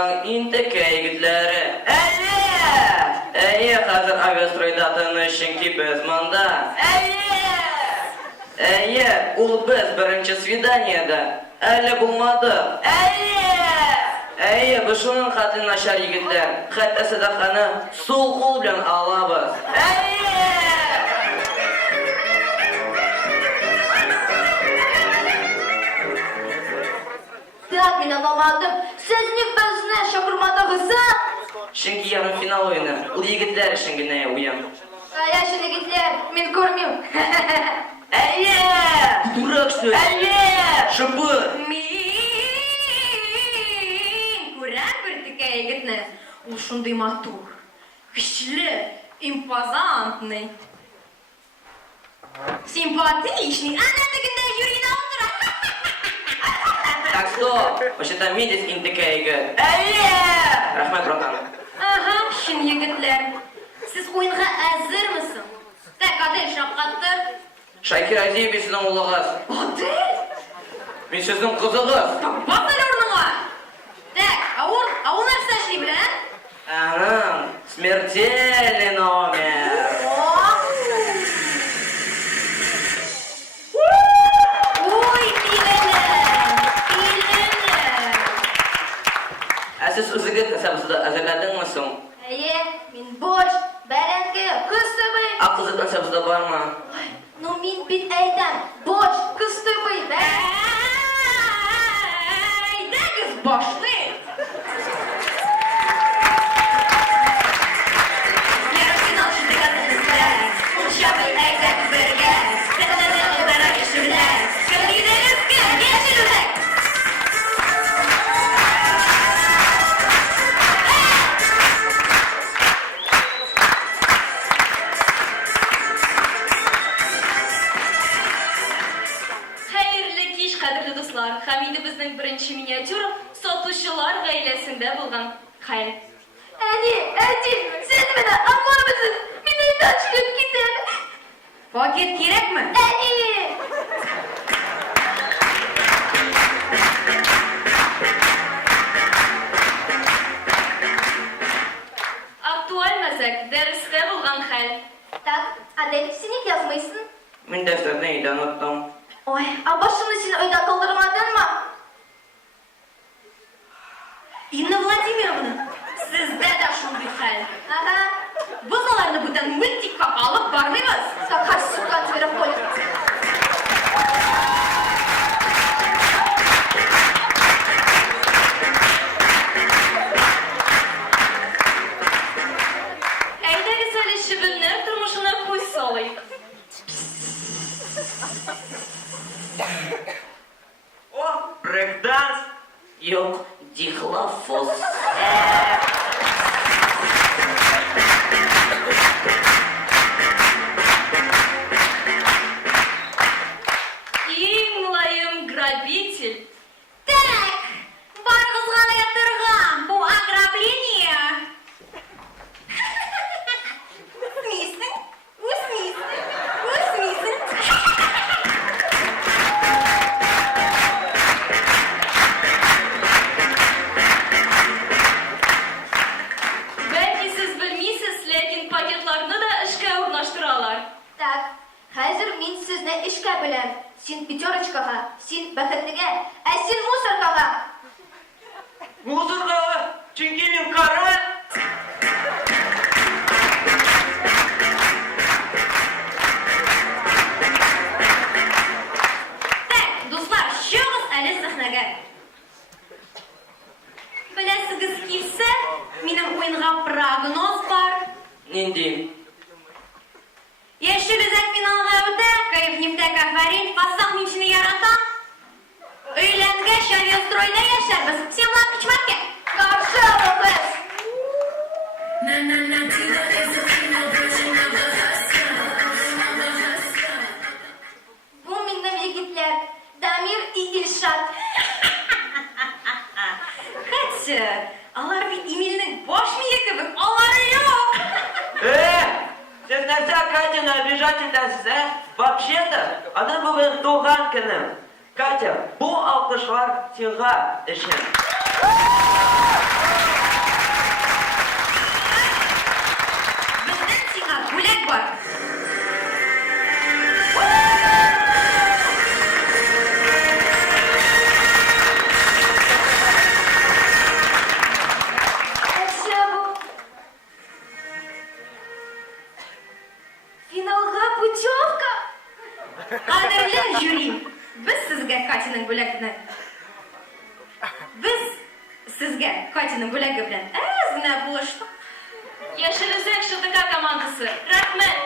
Узбекстанның интекә егетләре. Әйе, хәзер авиастройда тыныч, чөнки без монда. Әйе, ул без беренче свиданиедә. Әле булмады. Әйе, без шуның хәтле начар егетләр. Хәтта садаканы сул кул белән алабыз. Так, мен anlamadım. Siz niye bezine şakırmadığınızı? Чөнки ярымфинал уены ул егетләр өчен генә уен. Kaya şimdi gitler, men görmüyorum. Дурак, что ли? Шыбы! Күрәм бер тикә егетне. Ул шундый матур, көчле, импозантный, симпатичный. Ана тегендә юрина утыра. Так, стоп! Вообще-то Мидис интекә егет. Рәхмәт, братан. Ага, шын егетләр. Siz oyunға әзер мисың? Так, Адел шапкаттыр. Шакир Азиев сезнең улыгыз. Адел? Мин сезнең кызыгыз. Бас әле урыныңа. Так, ул нәрсә эшли белән? Аның, смертельный номер. Ой, тилеле. Ә сез үзегез хисабыгызда әзерләдеңме соң? Әйе, мин бош, бәрәнке, кыз тыбый. Акылы хисабыгызда бармы? Ну мин бит әйтәм, бош, кыз тыбый. Әйдәгез башлый. Ярымфинал чемпионатында Шабый әйдәк бергә. Тәнәләрне бара ишүләр. Көлгедәгезгә яшелүләр. Кадерле дуслар, Хамида безнең беренче миниатюра сатучылар гаиләсендә булган хәл. Әти, сез менә аңламыйсыз. Мин өйдән чыгып китәм. Пакет кирәкме? Актуаль мәсәк дәрестә булган хәл. Так, Адель, син ник язмыйсың? Мин дәфтәрне өйдә оныттым. Ой, а башымны син өйдә калдырмадыңмы? Инна Владимировна, сездә дә шундый хәл. Ага. Без аларны бүтән мультикка алып бармыйбыз. Сакаш сука зверополь. Әйдәгез әле шибелнәр тормышына күз салыйк. О, брейк-данс! Юк, дихлофос. Иң мулаем грабитель. Так, барыгызга да ятырган. Бу ограбление. Үсмисең. Бәлки сез белмисез, ләкин пакетларны да эшкә урнаштыралар. Так, хәзер мин сезне эшкә беләм. Син пятерочкага, син бәхетлегә, ә син мусоркага. Музыка! Чөнки мин кара! Так, дуслар, чыгыз әле сәхнәгә. Беләсегез килсә, минем уенга прогноз бар. Нинди? Яшел үзәк финалга үтә, Каевнефтә Кафарин, Фассах мин сине яратам. Өйләнгәч, авиастройда яшәрбез. Всем лапки чмарки. Каршы алыгыз. Бу минем егетләр, Дамир и Илшат. Хәтчә, алар бит Имилнең баш мие кебек, алары юк. Сез нәрсә Катяны обижать итәсез, Вообще-то, аны бүген туган көнем. Катя, бу алкышлар сиңа өчен. Безден сиңа бүләк бар. Әсә бу. Финалга путевка. Кадерле жюри, без сезгә Катяның бүләгенә Катяның бүләге белән әз генә булыштык. Яшелезек ШТК командасы. Рәхмәт.